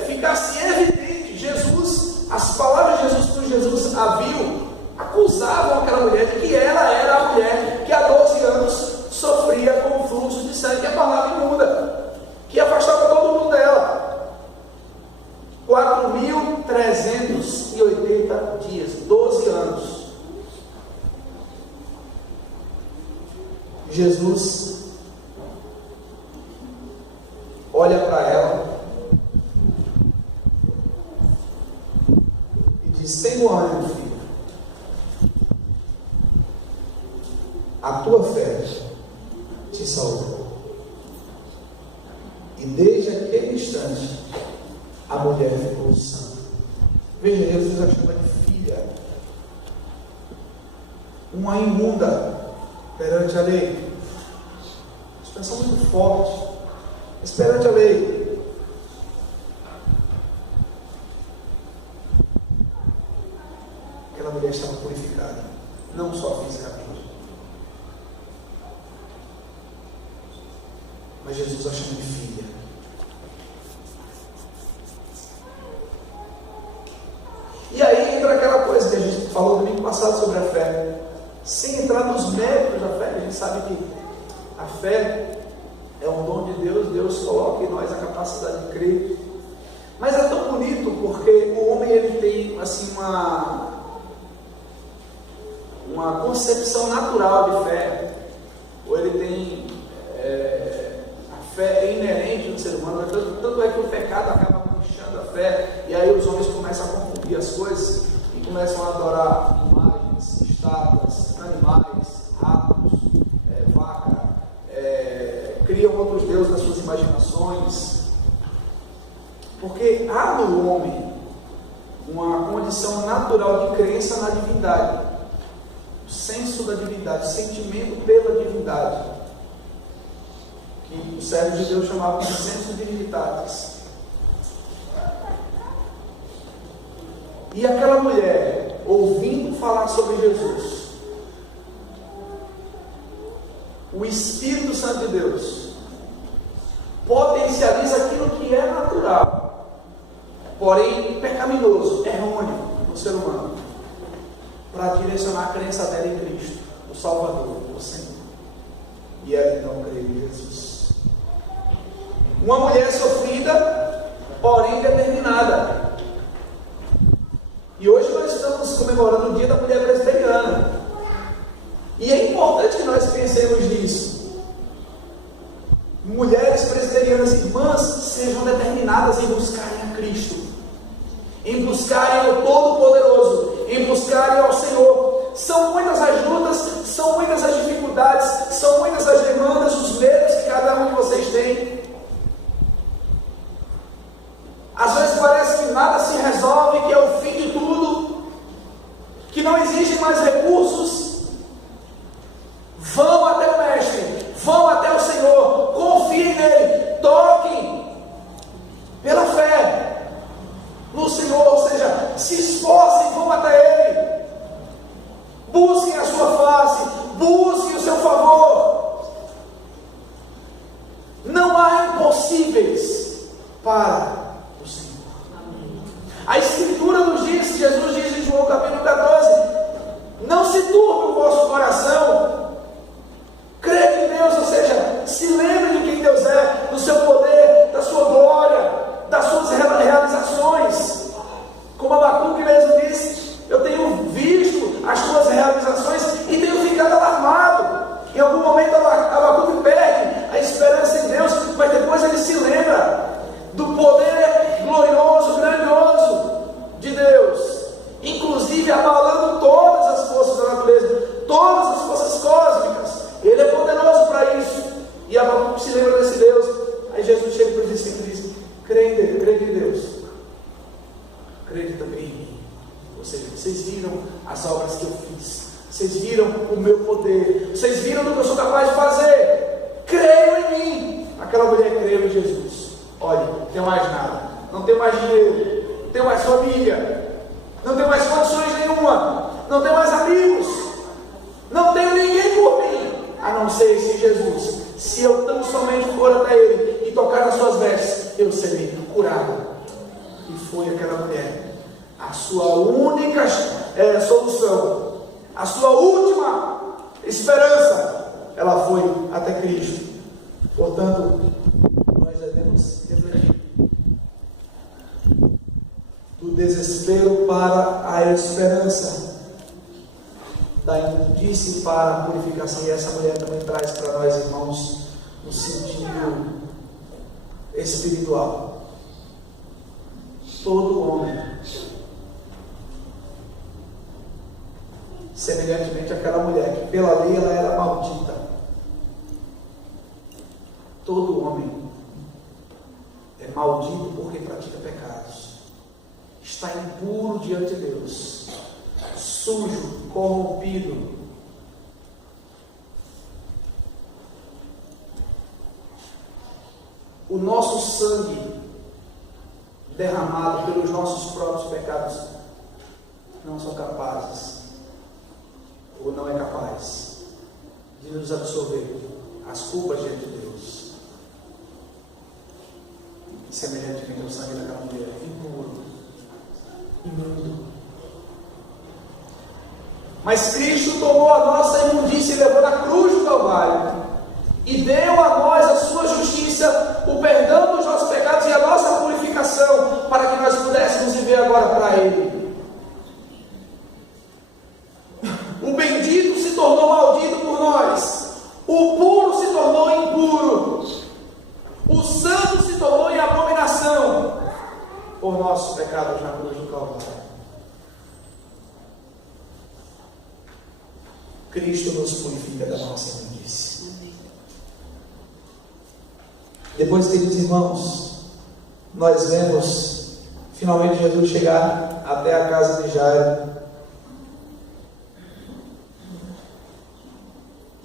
ficasse evidente, as palavras de Jesus, que Jesus a viu, acusavam aquela mulher de que ela era a mulher que há 12 anos sofria com o fluxo de sangue, que é a palavra imunda, que afastava todo mundo dela. 4.380 dias, 12 anos. Jesus olha para ela e diz: tenha ânimo, filho, a tua fé te salvou. E desde aquele instante a mulher ficou sã. Veja, Jesus a chama de filha, uma imunda perante a lei. Expressão muito forte. Perante a lei. Aquela mulher estava purificada, não só fisicamente, mas Jesus a chama de filha. E aí entra aquela coisa que a gente falou no domingo passado sobre a fé. Sem entrar nos méritos da fé, a gente sabe que a fé é um dom de Deus, Deus coloca em nós a capacidade de crer. Mas é tão bonito porque o homem ele tem assim uma concepção natural de fé, ou ele tem a fé é inerente no ser humano, tanto é que o pecado acaba manchando a fé, e aí os homens começam a confundir as coisas e começam a adorar imagens, estátuas, animais, ratos, vaca, criam outros deuses nas suas imaginações, porque há no homem uma condição natural de crença na divindade, o senso da divindade, o sentimento pela divindade, que o servo de Deus chamava de senso divinitatis. E aquela mulher, ouvindo falar sobre Jesus, o Espírito Santo de Deus potencializa aquilo que é natural, porém pecaminoso, errôneo no ser humano, para direcionar a crença dela em Cristo, o Salvador, o Senhor. E ela então crê em Jesus. Uma mulher sofrida, porém determinada. E hoje nós estamos comemorando o Dia da Mulher Presbiteriana. E é importante que nós pensemos nisso. Mulheres presbiterianas, irmãs, sejam determinadas em buscarem a Cristo, em buscarem o Todo-Poderoso, em buscarem ao Senhor. São muitas as lutas, são muitas as dificuldades, são muitas as demandas, os medos que cada um de vocês tem. Às vezes parece que nada se resolve, que é o fim de tudo, que não existem mais recursos. Vão até o Mestre, vão até o Senhor, confiem nele, toquem pela fé no Senhor, ou seja, se esforcem, vão até Ele, busquem a sua face, busquem o seu favor. Não há impossíveis para o Senhor. A Escritura nos diz, Jesus diz em João capítulo 14, não se turbe o vosso coração, crede em Deus, ou seja, se lembre de quem Deus é, do seu poder, da sua glória, das suas realizações. Como Abacuque mesmo disse, eu tenho visto as tuas realizações e tenho ficado alarmado. Em algum momento Abacuque perde a esperança em Deus, mas depois ele se lembra do poder glorioso, grandioso de Deus, inclusive abalando todas as forças da natureza, todas as forças cósmicas. Ele é poderoso para isso. E Abacuque se lembra desse Deus. Aí Jesus chega para os discípulos e diz: crede em Deus, crede também em mim. Ou seja, vocês viram as obras que eu fiz, vocês viram o meu poder, vocês viram o que eu sou capaz de fazer, creiam em mim. Aquela mulher creu em Jesus. Olha, não tenho mais nada, não tenho mais dinheiro, não tenho mais família, não tenho mais condições nenhuma, não tenho mais amigos, não tenho ninguém por mim, a não ser esse Jesus. Se eu tão somente for até Ele e tocar nas suas vestes, eu serei curado. E foi aquela mulher a sua única solução, a sua última esperança. Ela foi até Cristo. Portanto, nós devemos refletir do desespero para a esperança, da imundície para a purificação. E essa mulher também traz para nós, irmãos, no sentido espiritual. Todo homem, semelhantemente àquela mulher que pela lei ela era maldita, todo homem é maldito porque pratica pecados, está impuro diante de Deus, sujo, corrompido. O nosso sangue derramado pelos nossos próprios pecados não são capazes, ou não é capaz, de nos absolver as culpas diante de Deus. semelhantemente ao sangue daquela mulher, impuro, imundo. Mas Cristo tomou a nossa imundícia e levou na cruz do Calvário e deu a nós a sua justiça, o perdão dos nossos pecados e a nossa purificação, para que nós pudéssemos viver agora para Ele. O bendito se tornou maldito por nós, o puro se tornou impuro, o santo se tornou em abominação por nossos pecados na cruz do Calvário. Cristo nos purifica da nossa imundície. Depois, queridos irmãos, nós vemos finalmente Jesus chegar até a casa de Jairo.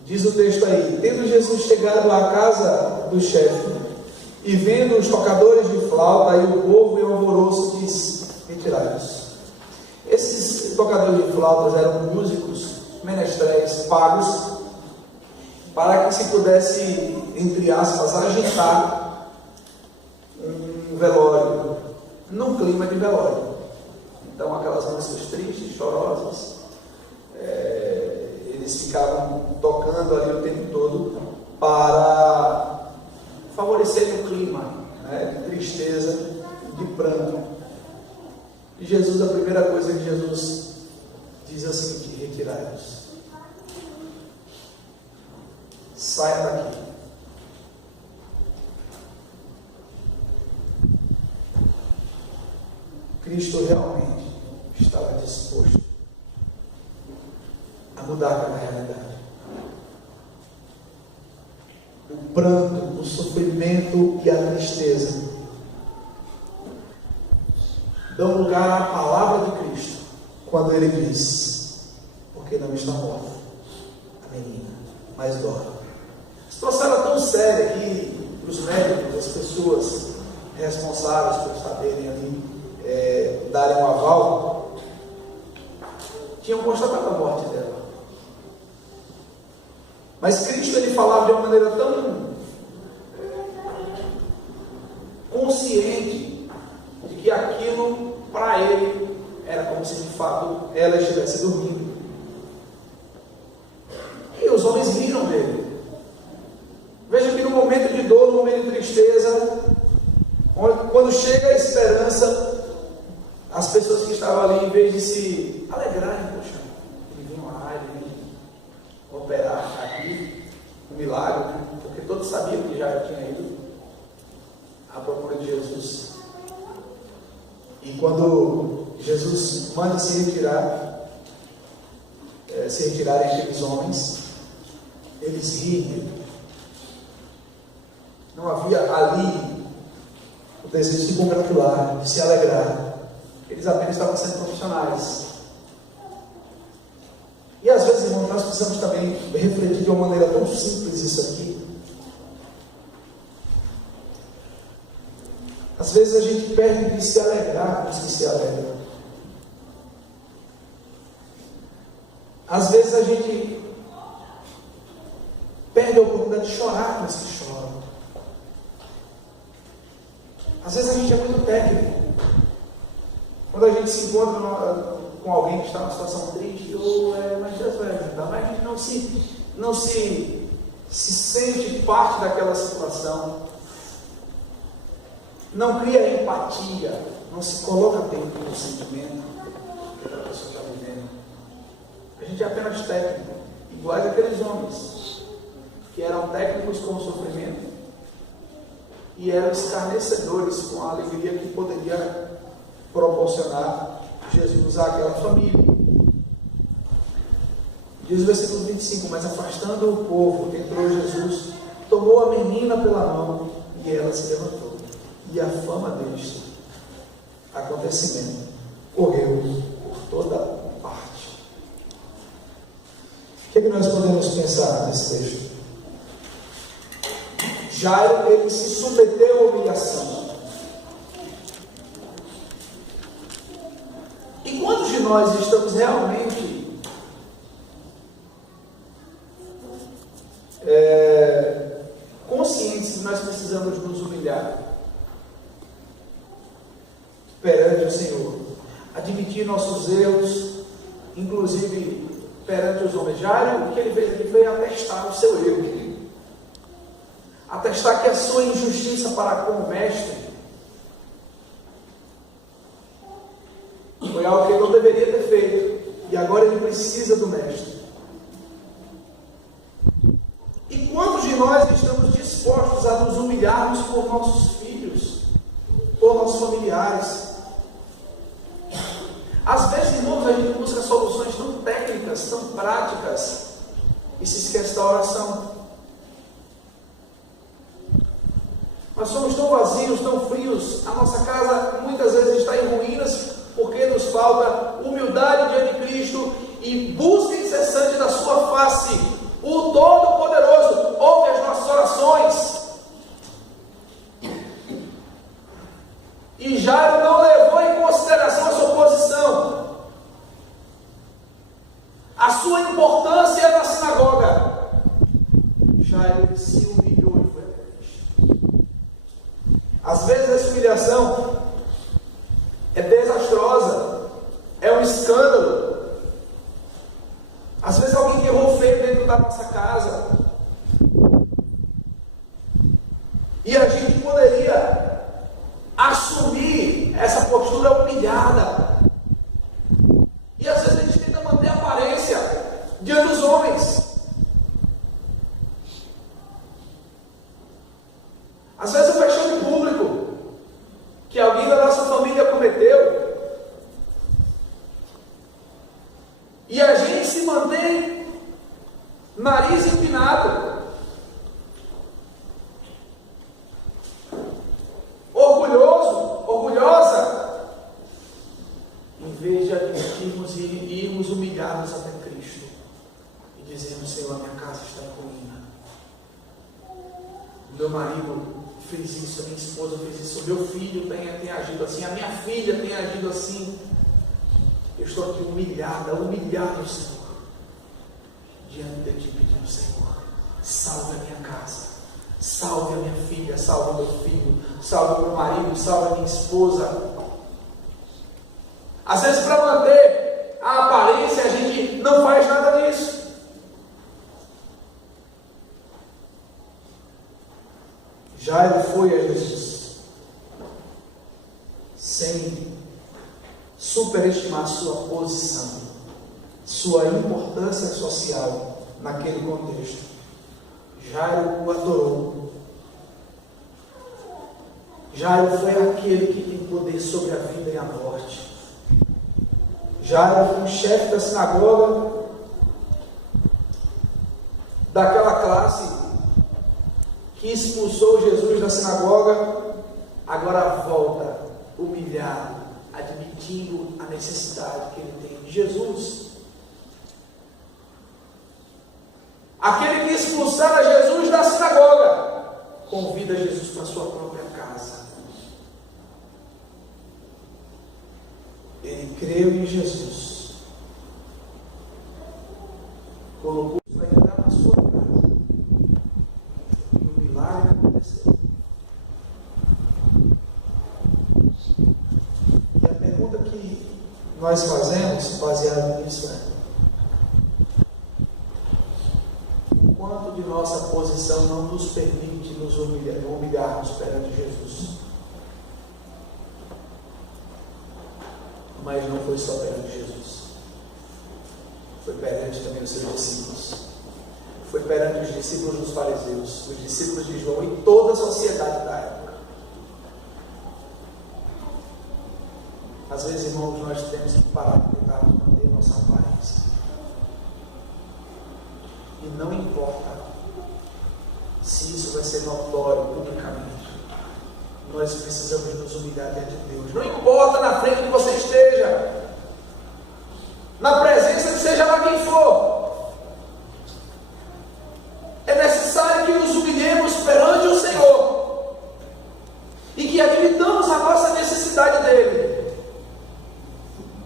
Diz o texto aí: tendo Jesus chegado à casa do chefe e vendo os tocadores de flauta e o povo e o alvoroço, diz: retirai-os. Esses tocadores de flautas eram músicos, menestréis pagos, para que se pudesse, entre aspas, agitar um velório, num clima de velório. Então, aquelas músicas tristes, chorosas, eles ficavam tocando ali o tempo todo para favorecer o clima, né, de tristeza, de pranto. E Jesus, a primeira coisa que Jesus diz é o seguinte: retirai-os. Saia daqui. Cristo realmente estava disposto a mudar aquela realidade. O pranto, o sofrimento e a tristeza dão lugar à palavra de Cristo quando Ele diz: porque não está morta a menina, mas dorme. A situação era tão séria que os médicos, as pessoas responsáveis por saberem ali darem um aval, tinham constatado a morte dela. Mas Cristo, ele falava de uma maneira tão consciente de que aquilo para ele era como se de fato ela estivesse dormindo. E os homens riram dele. Veja que no momento de dor, no momento de tristeza, quando chega a esperança, as pessoas que estavam ali, em vez de se alegrarem, poxa, ele vem uma área, ele vem operar aqui, um milagre, porque todos sabiam que já tinha ido à procura de Jesus. E quando Jesus manda se retirarem aqueles homens, eles riem. Não havia ali o desejo de se congratular, de se alegrar. Eles apenas estavam sendo profissionais. E às vezes, irmãos, nós precisamos também refletir de uma maneira tão simples isso aqui. Às vezes a gente perde de se alegrar com os que se alegram. Às vezes a gente perde a oportunidade de chorar com os que choram. Às vezes a gente é muito técnico. Quando a gente se encontra com alguém que está numa situação triste, mas Deus vai ajudar, mas a gente não se sente parte daquela situação, não cria empatia, não se coloca dentro do sentimento que aquela pessoa está vivendo. A gente é apenas técnico, iguais àqueles homens que eram técnicos com o sofrimento e eram escarnecedores com a alegria que poderia proporcionar Jesus àquela família. Diz o versículo 25: mas afastando o povo, entrou Jesus, tomou a menina pela mão e ela se levantou. E a fama deste acontecimento correu por toda parte. O que é que nós podemos pensar nesse texto? Jairo, ele se submeteu à humilhação. E quantos de nós estamos realmente conscientes que nós precisamos nos humilhar? perante o Senhor, admitir nossos erros, inclusive perante os homens. Jairo, o que ele fez aqui foi atestar o seu erro, atestar que a sua injustiça para com o mestre foi algo que ele não deveria ter feito, e agora ele precisa do mestre. E quantos de nós estamos dispostos a nos humilharmos por nossos filhos, por nossos familiares? Às vezes, irmãos, a gente busca soluções tão técnicas, tão práticas, e se esquece da oração. Nós somos tão vazios, tão frios, a nossa casa muitas vezes está em ruínas, porque nos falta humildade diante de Cristo e busca incessante da sua face. O Todo-Poderoso ouve as nossas orações. E Jairo não levou em consideração a sua posição, a sua importância na sinagoga. Jairo se humilhou e foi até Cristo. Às vezes essa humilhação é desastrosa, é um escândalo. Às vezes alguém que errou feio dentro da nossa casa, e a gente poderia assumir essa postura humilhada, e às vezes a gente tenta manter a aparência diante dos homens. Às vezes o vexame público que alguém da nossa família cometeu, e a gente se mantém nariz empinado, orgulhosa, em vez de admitirmos e irmos humilhados até Cristo e dizermos: Senhor, a minha casa está em ruína, meu marido fez isso, a minha esposa fez isso, o meu filho tem agido assim, a minha filha tem agido assim. Eu estou aqui humilhado, Senhor, diante de Ti, pedindo: Senhor, salve a minha casa, salve a minha filha, salve o meu filho, salve o meu marido, salve a minha esposa. Às vezes, para manter a aparência, a gente não faz nada disso. Jairo foi a Jesus sem superestimar sua posição, sua importância social naquele contexto. Jairo o adorou. Jairo foi aquele que tem poder sobre a vida e a morte. Jairo foi o chefe da sinagoga, daquela classe que expulsou Jesus da sinagoga, agora volta humilhado, admitindo a necessidade que ele tem de Jesus. Aquele que expulsara Jesus da sinagoga, convida Jesus para a sua própria casa. Ele creu em Jesus, colocou para entrar na sua casa, e o milagre aconteceu. E a pergunta que nós fazemos, baseado nisso, é: o quanto de nossa posição não nos permite nos humilharmos perante Jesus? Mas não foi só perante Jesus, foi perante também os seus discípulos, foi perante os discípulos dos fariseus, os discípulos de João e toda a sociedade da época. Às vezes, irmãos, nós temos que parar de tentar manter nossa aparência, e não importa se isso vai ser notório publicamente, nós precisamos nos humilhar diante de Deus. Não importa na frente que você esteja, na presença de seja lá quem for, é necessário que nos humilhemos perante o Senhor e que admitamos a nossa necessidade dele,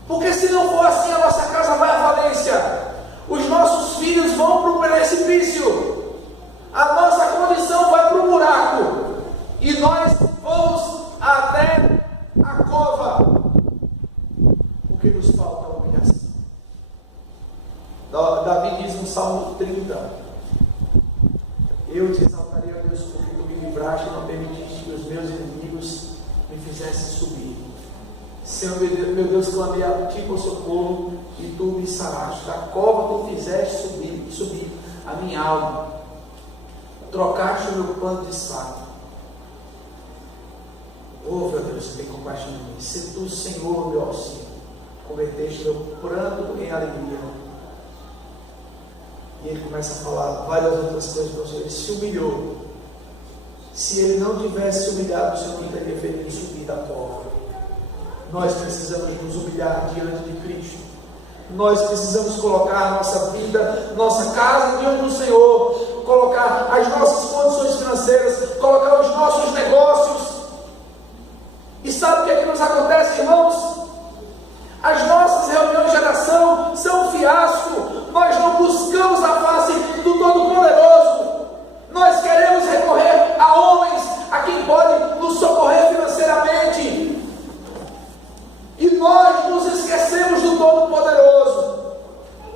porque se não for assim, a nossa casa vai à falência, os nossos filhos vão para o precipício, a nossa condição vai para o buraco, e nós vamos até a cova. Eu te exaltarei, ó Deus, porque tu me livraste e não permitiste que os meus inimigos me fizessem subir. Senhor, meu Deus, clamei a ti por socorro e tu me saraste. Da cova tu fizeste subir a minha alma. Trocaste o meu pano de saco. Oh, meu Deus, tem compaixão de mim. Se tu, Senhor, meu auxílio, converteste meu pranto em alegria. E ele começa a falar várias outras coisas para o Senhor. Ele se humilhou. Se ele não tivesse se humilhado, o Senhor não teria feito ele subir da cova. Nós precisamos nos humilhar diante de Cristo. Nós precisamos colocar a nossa vida, nossa casa diante do Senhor. Colocar as nossas condições financeiras, colocar os nossos negócios. E sabe o que é que nos acontece, irmãos? As nossas reuniões de oração são um fiasco. Nós não buscamos a face do Todo-Poderoso. Nós queremos recorrer a homens, a quem pode nos socorrer financeiramente. E nós nos esquecemos do Todo-Poderoso,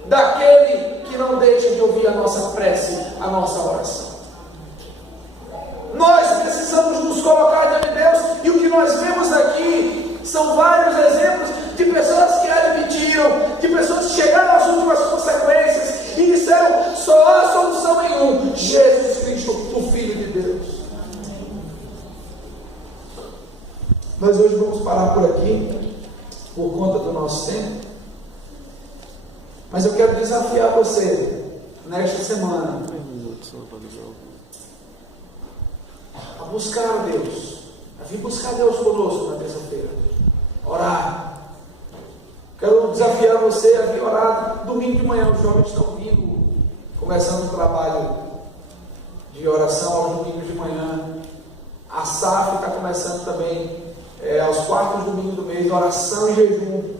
daquele que não deixa de ouvir a nossa prece, a nossa oração. Nós precisamos nos colocar diante de Deus, e o que nós vemos aqui são vários exemplos de pessoas que admitiram, de pessoas que chegaram às últimas consequências e disseram: só há solução em um, Jesus Cristo, o Filho de Deus. Nós hoje vamos parar por aqui, por conta do nosso tempo, mas eu quero desafiar você, nesta semana, a buscar a Deus, a vir buscar Deus conosco na terça-feira, orar. Quero desafiar você a vir orar domingo de manhã. Os jovens estão vindo, começando o trabalho de oração aos domingos de manhã. A SAF está começando também aos 4º domingos do mês, oração e jejum.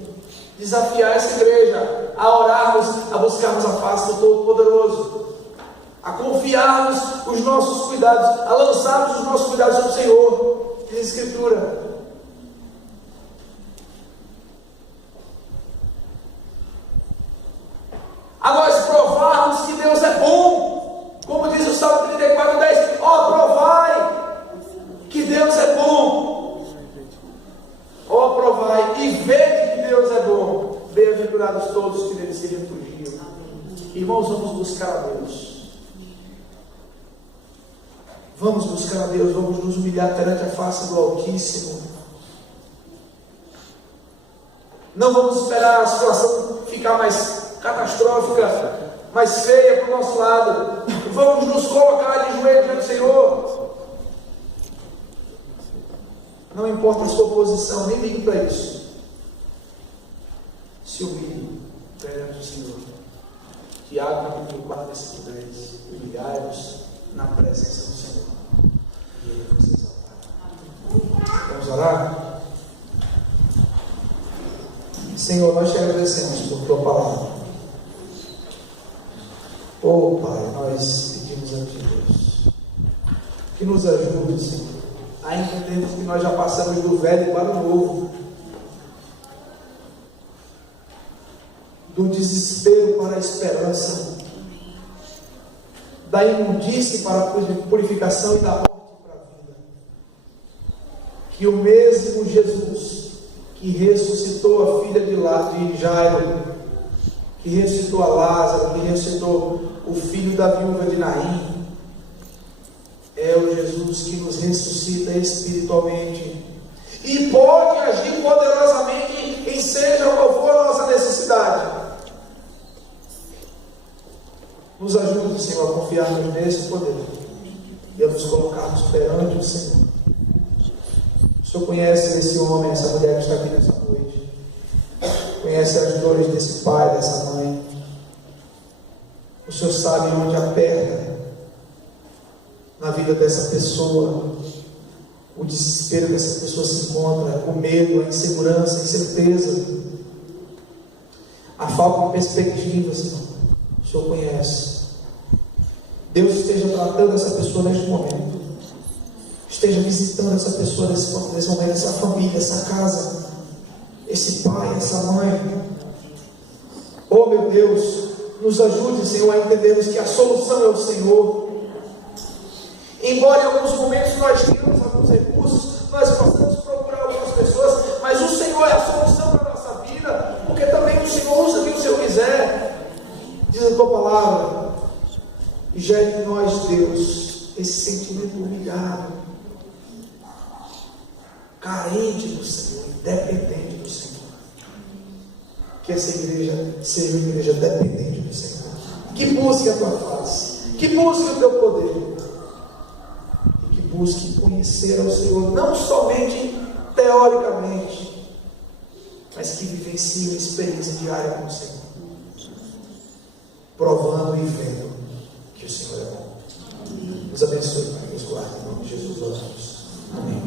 Desafiar essa igreja a orarmos, a buscarmos a face do Todo-Poderoso, a confiarmos os nossos cuidados, a lançarmos os nossos cuidados ao Senhor. Diz a Escritura: a nós provarmos que Deus é bom, como diz o Salmo 34:10, ó, provai que Deus é bom, ó, provai e vede que Deus é bom, bem-aventurados todos que nele se refugiam. Irmãos, vamos buscar a Deus. Vamos buscar a Deus, vamos nos humilhar perante a face do Altíssimo. Não vamos esperar a situação ficar mais catastrófica, mais feia para o nosso lado. Vamos nos colocar de joelho diante do Senhor. Não importa a sua posição, nem ligue para isso. Se humilhe perante o Senhor. Tiago capítulo 4, versículo 10. Humilhai-vos na presença do Senhor, e Ele vos exaltará. Vamos orar? Senhor, nós te agradecemos por tua palavra. Oh Pai, nós pedimos a ti, Deus, que nos ajude, Senhor, a entendermos que nós já passamos do velho para o novo, do desespero para a esperança, da imundície para a purificação e da morte para a vida. Que o mesmo Jesus que ressuscitou a filha de Jairo, que ressuscitou a Lázaro, que ressuscitou o filho da viúva de Naim, é o Jesus que nos ressuscita espiritualmente e pode agir poderosamente em seja qual for a nossa necessidade. Nos ajude, Senhor, a confiarmos nesse poder e a nos colocarmos perante o Senhor. O Senhor conhece esse homem, essa mulher que está aqui nessa noite. Conhece as dores desse pai, dessa mãe. O Senhor sabe onde aperta na vida dessa pessoa. O desespero dessa pessoa se encontra, o medo, a insegurança, a incerteza, a falta de perspectiva, Senhor. O Senhor conhece. Deus esteja tratando essa pessoa neste momento. Esteja visitando essa pessoa nesse momento, essa família, essa casa, esse pai, essa mãe. Oh meu Deus, nos ajude, Senhor, a entendermos que a solução é o Senhor. Embora em alguns momentos nós tenhamos alguns recursos, nós possamos procurar algumas pessoas, mas o Senhor é a solução para a nossa vida, porque também o Senhor usa quem o Senhor quiser. Diz a tua palavra, e gere em nós, Deus, esse sentimento humilhado, carente do Senhor, independente do Senhor. Que essa igreja seja uma igreja dependente do Senhor, que busque a tua face, que busque o teu poder, e que busque conhecer ao Senhor, não somente teoricamente, mas que vivencie uma experiência diária com o Senhor, provando e vendo que o Senhor é bom. Nos abençoe, Pai, nos guarde, em nome de Jesus oramos. Amém.